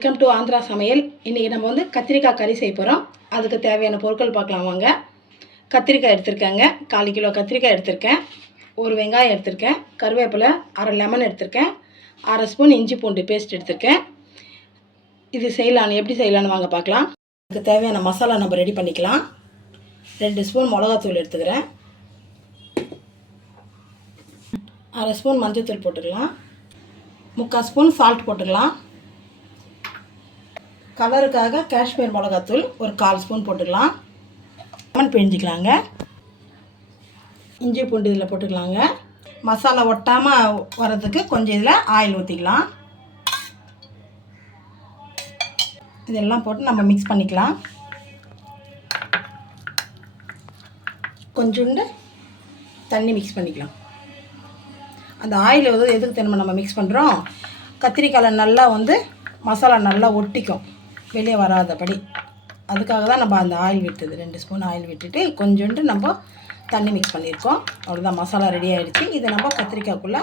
Welcome to Andhra சமையல் இன்றைக்கி நம்ம வந்து கத்திரிக்காய் கறி செய்ய போகிறோம் அதுக்கு தேவையான பொருட்கள் பார்க்கலாம் வாங்க. கத்திரிக்காய் எடுத்திருக்கேங்க. கால் கிலோ கத்திரிக்காய் எடுத்திருக்கேன். ஒரு வெங்காயம் எடுத்திருக்கேன். கருவேப்பிலை அரை லெமன் எடுத்திருக்கேன். அரை ஸ்பூன் இஞ்சி பூண்டு பேஸ்ட் எடுத்திருக்கேன். இது செய்யலான்னு எப்படி செய்யலான்னு வாங்க பார்க்கலாம். அதுக்கு தேவையான மசாலா நம்ம ரெடி பண்ணிக்கலாம். ரெண்டு ஸ்பூன் மிளகாத்தூள் எடுத்துக்கிறேன். அரை ஸ்பூன் மஞ்சத்தூள் போட்டுக்கலாம். முக்கால் ஸ்பூன் சால்ட் போட்டுக்கலாம். கலருக்காக காஷ்மீர் மிளகாத்தூள் ஒரு கால் ஸ்பூன் போட்டுக்கலாம். லெமன் பிழிஞ்சிக்கலாங்க. இஞ்சி பூண்டு இதில் போட்டுக்கலாங்க. மசாலா ஒட்டாமல் வரதுக்கு கொஞ்சம் இதில் ஆயில் ஊற்றிக்கலாம் இதெல்லாம் போட்டு நம்ம மிக்ஸ் பண்ணிக்கலாம். கொஞ்சோண்டு தண்ணி மிக்ஸ் பண்ணிக்கலாம். அந்த ஆயில் வந்து எதுக்கு தெரியுமா நம்ம மிக்ஸ் பண்ணுறோம் கத்திரிக்காயில் நல்லா வந்து மசாலா நல்லா ஒட்டிக்கும். வெளியே வராதபடி. அதுக்காக தான் நம்ம அந்த ஆயில் விட்டுது. ரெண்டு ஸ்பூன் ஆயில் விட்டுட்டு கொஞ்சோண்டு நம்ம தண்ணி மிக்ஸ் பண்ணியிருக்கோம். அவ்வளோதான் மசாலா ரெடி ஆகிடுச்சு இதை நம்ம கத்திரிக்காய்க்குள்ளே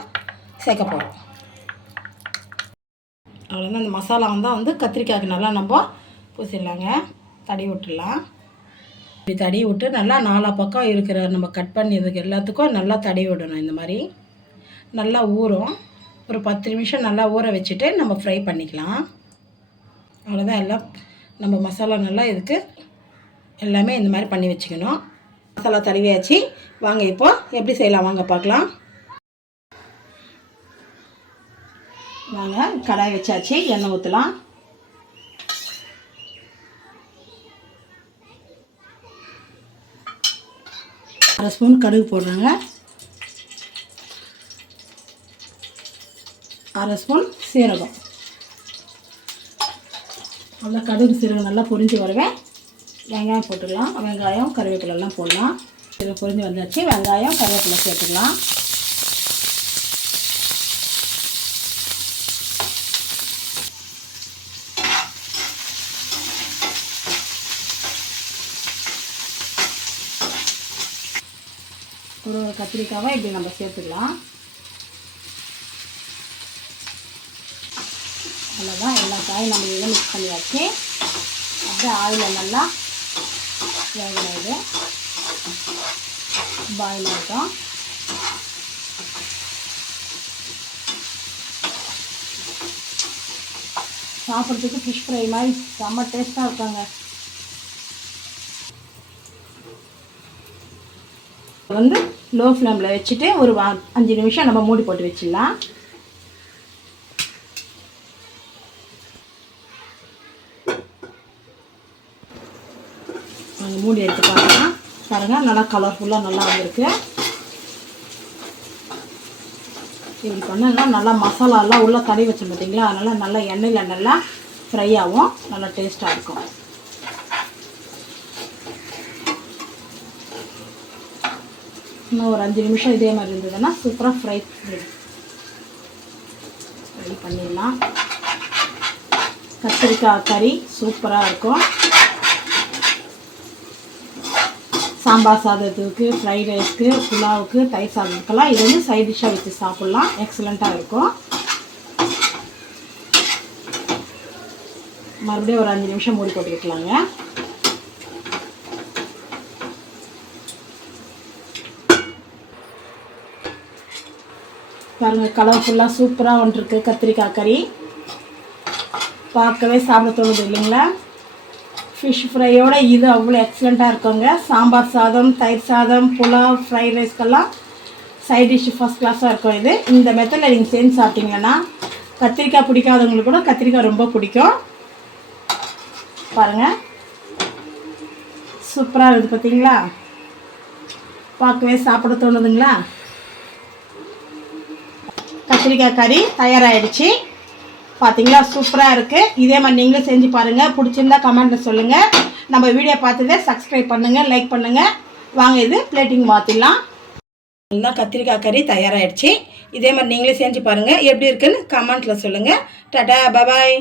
சேர்க்க போகிறோம் அவ்வளோதான் அந்த மசாலா வந்தால் வந்து கத்திரிக்காய்க்கு நல்லா நம்ம பூசிடலாங்க. தடி விட்டுடலாம். இப்படி தடி விட்டு நல்லா நாலா பக்கம் இருக்கிற நம்ம கட் பண்ணியதுக்கு எல்லாத்துக்கும் நல்லா தடி விடணும் இந்த மாதிரி. நல்லா ஊறும். ஒரு பத்து நிமிஷம் நல்லா ஊற வச்சுட்டு நம்ம ஃப்ரை பண்ணிக்கலாம். அவ்வளோதான் எல்லாம் நம்ம மசாலா நல்லா இதுக்கு எல்லாமே இந்த மாதிரி பண்ணி வச்சுக்கணும். மசாலா தடவியாச்சு. வாங்க இப்போது எப்படி செய்யலாம்? வாங்க பார்க்கலாம். வாங்க கடாய் வச்சாச்சு. எண்ணெய் ஊற்றலாம் அரை ஸ்பூன் கடுகு போடுறாங்க. அரை ஸ்பூன் சீரகம். நல்லா கடுகு சீரகம் நல்லா பொரிஞ்சு வருவேன் வெங்காயம் போட்டுக்கலாம். வெங்காயம் கருவேப்பிலெல்லாம் போடலாம். இது பொரிஞ்சு வந்தாச்சு வெங்காயம் கருவேப்பிலை சேர்த்துக்கலாம். ஒரு கத்திரிக்காவை இப்படி நம்ம சேர்த்துக்கலாம். அவ்வளோதான் எல்லா காயும் நம்ம இதை மிக்ஸ் பண்ணியாச்சு. அப்படியே ஆயில் நல்லா வேகணும் பாயில் ஆகிட்டோம் சாப்பிட்றதுக்கு ஃபிஷ் ஃப்ரை மாதிரி செம்ம டேஸ்ட்டாக இருக்காங்க. வந்து லோ ஃப்ளேமில் வச்சுட்டு ஒரு வா- அஞ்சு நிமிஷம் நம்ம மூடி போட்டு வச்சிடலாம். நாங்கள் மூடி எடுத்து பார்க்கலாம் பாருங்கள் நல்லா கலர்ஃபுல்லாக நல்லா வந்திருக்கு. இப்படி பண்ணா நல்லா மசாலாலாம் உள்ளே தடவி வச்சோம் பார்த்தீங்களா அதனால் நல்லா எண்ணெயில் நல்லா ஃப்ரை ஆகும். நல்லா டேஸ்ட்டாக இருக்கும். இன்னும் ஒரு அஞ்சு நிமிஷம் இதே மாதிரி இருந்ததுன்னா சூப்பராக ஃப்ரை ஃப்ரை பண்ணிடலாம். கத்திரிக்காய் கறி சூப்பராக இருக்கும். சாம்பார் சாதத்துக்கு ஃப்ரைட் ரைஸ்க்கு புலாவுக்கு தயிர் சாதத்துக்கெல்லாம் இது வந்து சைட் டிஷ்ஷாக வச்சு சாப்பிட்லாம். எக்ஸலண்ட்டாக இருக்கும். மறுபடியும் ஒரு அஞ்சு நிமிஷம் மூடி போட்டுக்கலாங்க. பாருங்கள் கலர்ஃபுல்லாக சூப்பராக ஒன்று இருக்குது கத்திரிக்காய் கறி. பார்க்கவே சாப்பிட தோணுது இல்லைங்களா? ஃபிஷ் ஃப்ரையோட இது அவ்வளோ எக்ஸலண்ட்டாக இருக்குங்க. சாம்பார் சாதம் தயிர் சாதம் புலாவ் ஃப்ரைட் ரைஸ்க்கெல்லாம் சைட் டிஷ் ஃபஸ்ட் கிளாஸாக இருக்கும் இது. இந்த மெத்தடில் நீங்கள் செஞ்சு சாப்பிட்டீங்கன்னா கத்திரிக்காய் பிடிக்காதவங்களுக்கு கூட கத்திரிக்காய் ரொம்ப பிடிக்கும். பாருங்கள் சூப்பராக இருக்குது பார்த்தீங்களா பார்க்கவே சாப்பிட தோணுதுங்களா? கத்திரிக்காய் கறி தயாராகிடுச்சு பார்த்தீங்களா சூப்பராக இருக்குது இதே மாதிரி நீங்களும் செஞ்சு பாருங்கள் பிடிச்சிருந்தா கமெண்ட்டில் சொல்லுங்கள் நம்ம வீடியோ பார்த்ததே சப்ஸ்கிரைப் பண்ணுங்கள் லைக் பண்ணுங்கள் வாங்க இது பிளேட்டிங் மாற்றிடலாம் எல்லாம் கத்திரிக்காய் கறி தயாராகிடுச்சு இதே மாதிரி நீங்களே செஞ்சு பாருங்கள் எப்படி இருக்குன்னு கமெண்ட்டில் சொல்லுங்கள் டாடா பபாய்